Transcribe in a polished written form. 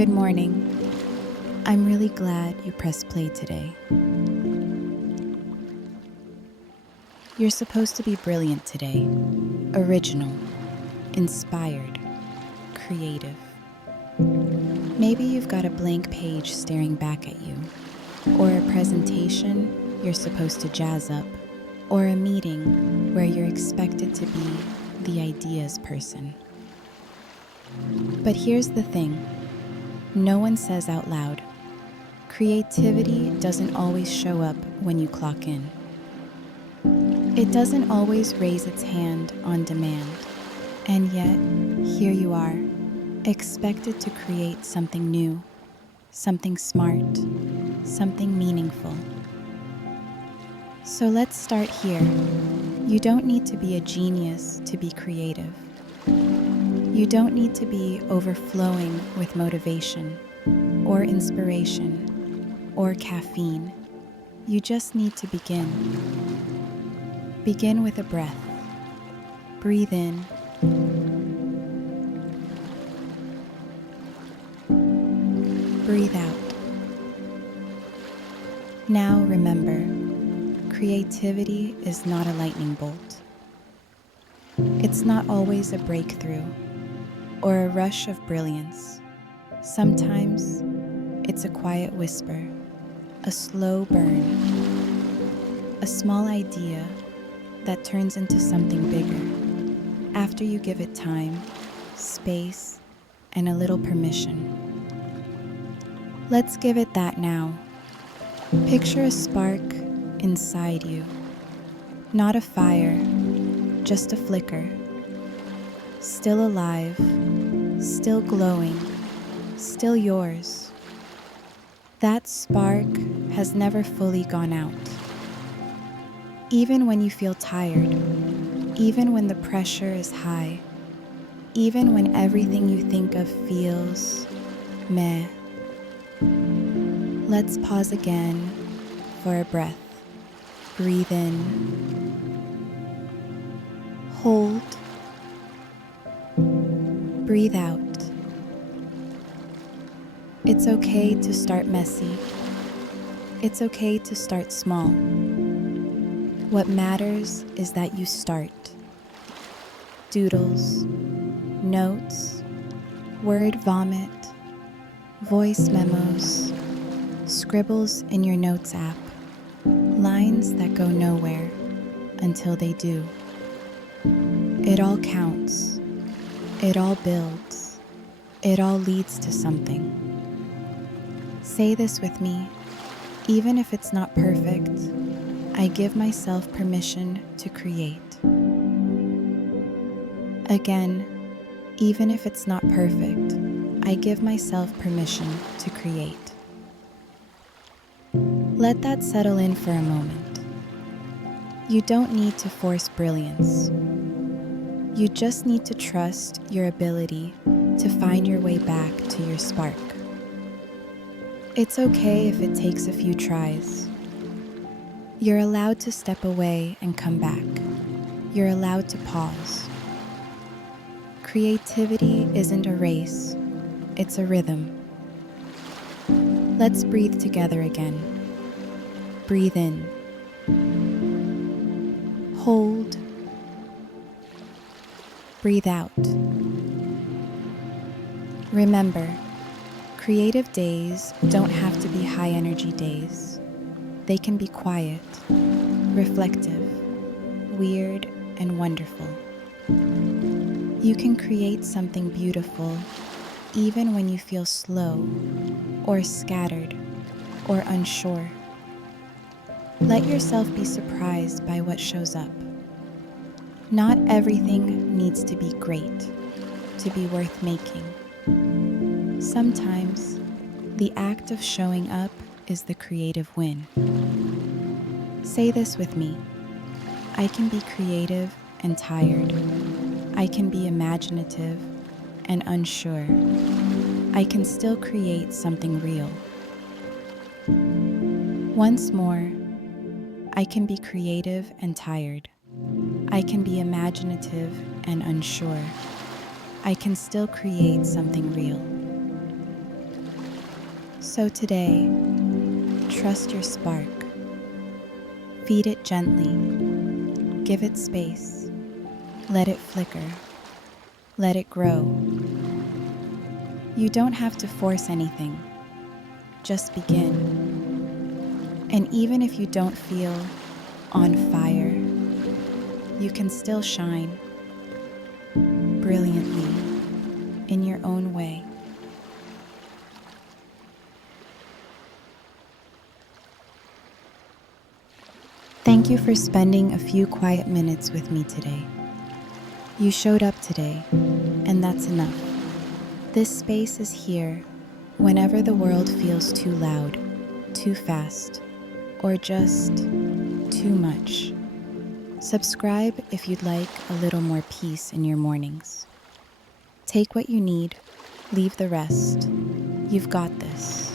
Good morning. I'm really glad you pressed play today. You're supposed to be brilliant today, original, inspired, creative. Maybe you've got a blank page staring back at you, or a presentation you're supposed to jazz up, or a meeting where you're expected to be the ideas person. But here's the thing, no one says out loud, creativity doesn't always show up when you clock in. It doesn't always raise its hand on demand, and yet, here you are, expected to create something new, something smart, something meaningful. So let's start here. You don't need to be a genius to be creative. You don't need to be overflowing with motivation, or inspiration, or caffeine. You just need to begin. Begin with a breath. Breathe in. Breathe out. Now remember, creativity is not a lightning bolt. It's not always a breakthrough or a rush of brilliance. Sometimes it's a quiet whisper, a slow burn, a small idea that turns into something bigger after you give it time, space, and a little permission. Let's give it that now. Picture a spark inside you, not a fire, just a flicker. Still alive, still glowing, still yours. That spark has never fully gone out. Even when you feel tired, even when the pressure is high, even when everything you think of feels meh. Let's pause again for a breath. Breathe in. Hold. Breathe out. It's okay to start messy. It's okay to start small. What matters is that you start. Doodles, notes, word vomit, voice memos, scribbles in your notes app, lines that go nowhere until they do. It all counts. It all builds. It all leads to something. Say this with me. Even if it's not perfect, I give myself permission to create. Again, even if it's not perfect, I give myself permission to create. Let that settle in for a moment. You don't need to force brilliance. You just need to trust your ability to find your way back to your spark. It's okay if it takes a few tries. You're allowed to step away and come back. You're allowed to pause. Creativity isn't a race, it's a rhythm. Let's breathe together again. Breathe in. Hold. Breathe out. Remember, creative days don't have to be high energy days. They can be quiet, reflective, weird, and wonderful. You can create something beautiful even when you feel slow, or scattered, or unsure. Let yourself be surprised by what shows up. Not everything needs to be great to be worth making. Sometimes, the act of showing up is the creative win. Say this with me. I can be creative and tired. I can be imaginative and unsure. I can still create something real. Once more, I can be creative and tired. I can be imaginative and unsure. I can still create something real. So today, trust your spark. Feed it gently. Give it space. Let it flicker. Let it grow. You don't have to force anything. Just begin. And even if you don't feel on fire, you can still shine brilliantly in your own way. Thank you for spending a few quiet minutes with me today. You showed up today, and that's enough. This space is here whenever the world feels too loud, too fast, or just too much. Subscribe if you'd like a little more peace in your mornings. Take what you need, leave the rest. You've got this.